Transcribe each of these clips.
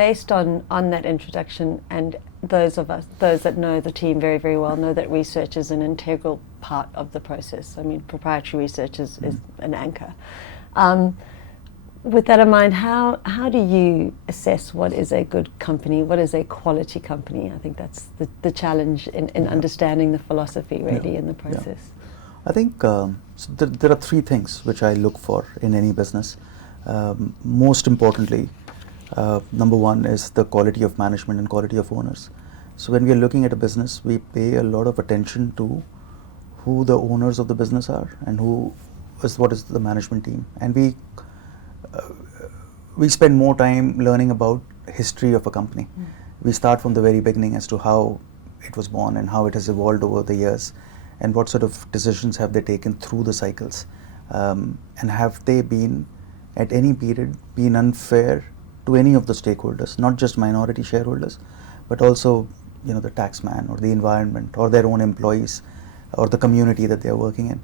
based on that introduction, and those that know the team very, very well know that research is an integral part of the process. I mean, proprietary research is an anchor. With that in mind, how do you assess what is a good company, what is a quality company? I think that's the challenge in understanding the philosophy really in the process. I think so there are three things which I look for in any business. Most importantly, number one is the quality of management and quality of owners. So when we are looking at a business, we pay a lot of attention to who the owners of the business are and what is the management team. And we spend more time learning about history of a company. We start from the very beginning as to how it was born and how it has evolved over the years, and what sort of decisions have they taken through the cycles, and have they been at any period been unfair to any of the stakeholders, not just minority shareholders, but also the taxman or the environment or their own employees or the community that they are working in.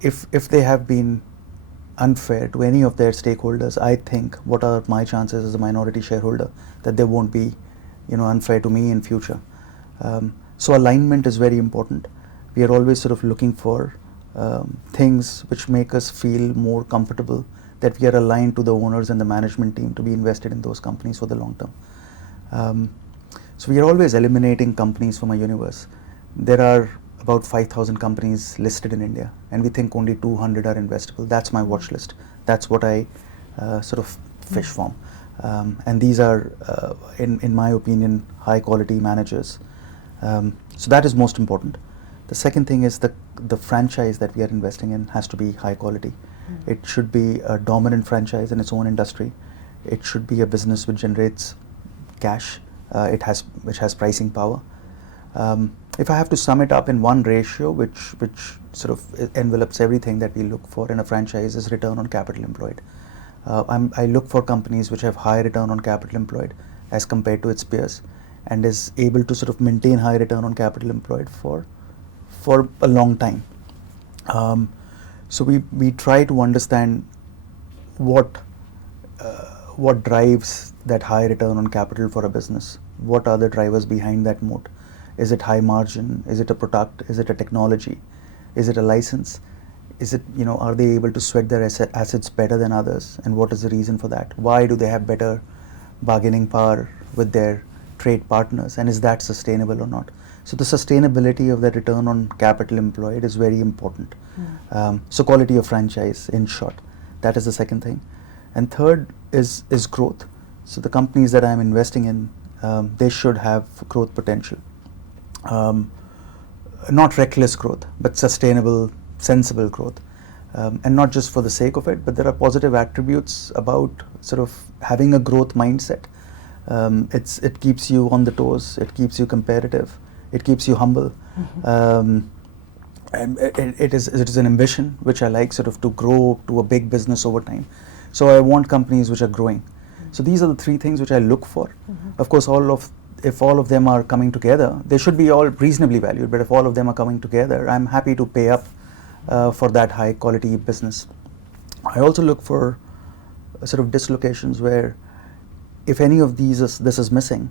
If they have been unfair to any of their stakeholders, I think what are my chances as a minority shareholder that they won't be unfair to me in future. So alignment is very important. We are always sort of looking for things which make us feel more comfortable that we are aligned to the owners and the management team to be invested in those companies for the long term. So we are always eliminating companies from our universe. There are about 5,000 companies listed in India, and we think only 200 are investable. That's my watch list. That's what I sort of fish from. And these are, in my opinion, high quality managers. So that is most important. The second thing is the franchise that we are investing in has to be high quality. It should be a dominant franchise in its own industry. It should be a business which generates cash, which has pricing power. If I have to sum it up in one ratio, which sort of envelops everything that we look for in a franchise, is return on capital employed. I look for companies which have high return on capital employed as compared to its peers, and is able to sort of maintain high return on capital employed for a long time. So we try to understand what drives that high return on capital for a business. What are the drivers behind that moat? Is it high margin? Is it a product? Is it a technology? Is it a license? Is it, are they able to sweat their assets better than others? And what is the reason for that? Why do they have better bargaining power with their trade partners? And is that sustainable or not? So the sustainability of the return on capital employed is very important. So quality of franchise, in short, that is the second thing. And third is growth. So the companies that I'm investing in, they should have growth potential. Not reckless growth, but sustainable, sensible growth. And not just for the sake of it, but there are positive attributes about sort of having a growth mindset. It keeps you on the toes, it keeps you competitive, it keeps you humble. And it is an ambition which I like, sort of to grow to a big business over time. So I want companies which are growing. So these are the three things which I look for. Of course, if all of them are coming together, they should be all reasonably valued, but if all of them are coming together, I'm happy to pay up for that high quality business. I also look for sort of dislocations where if any of this is missing,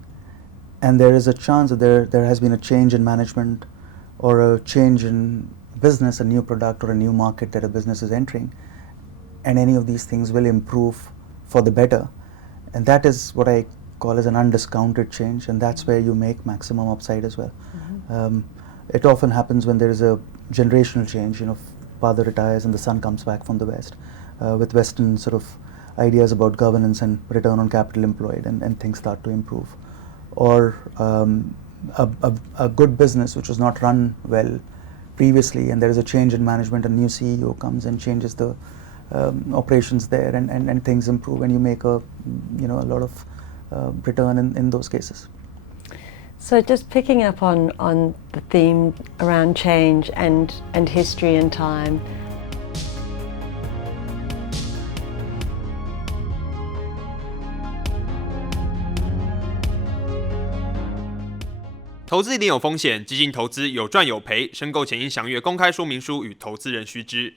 and there is a chance that there has been a change in management or a change in business, a new product or a new market that a business is entering, and any of these things will improve for the better, and that is what I call as an undiscounted change, and that's where you make maximum upside as well. It often happens when there is a generational change, father retires and the son comes back from the West with Western sort of ideas about governance and return on capital employed, and things start to improve. Or a good business which was not run well previously, and there is a change in management, a new CEO comes and changes the operations there, and things improve, and you make a lot of return in those cases. So just picking up on the theme around change and history and time. 投资一定有风险，基金投资有赚有赔，申购前应详阅公开说明书与投资人须知。